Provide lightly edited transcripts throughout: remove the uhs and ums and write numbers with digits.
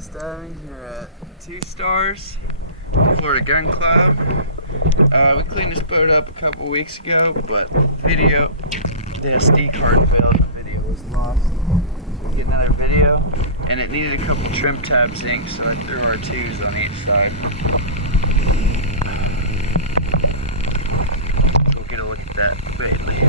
Just diving here at Two Stars, Florida Gun Club. We cleaned this boat up a couple weeks ago, but the SD card failed and the video was lost. So we get another video, and it needed a couple trim tab zinc, so I threw our twos on each side. We'll get a look at that lately.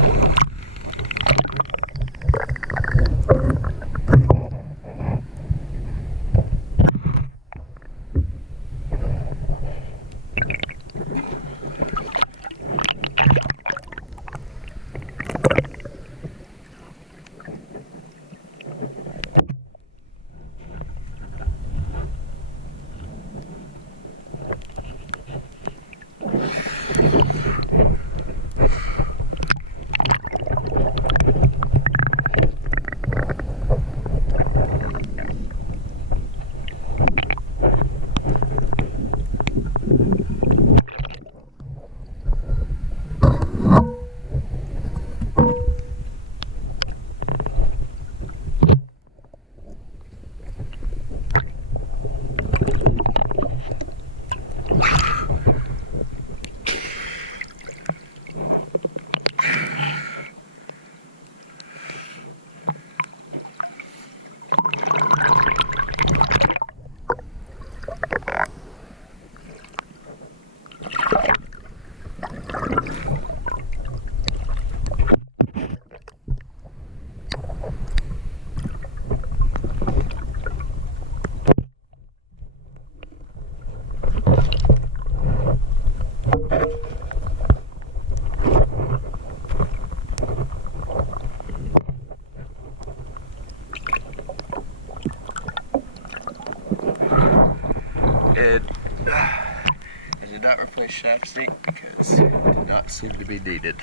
I did not replace shaft zinc because it did not seem to be needed.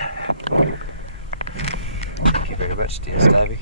Thank you very much, DS Diving.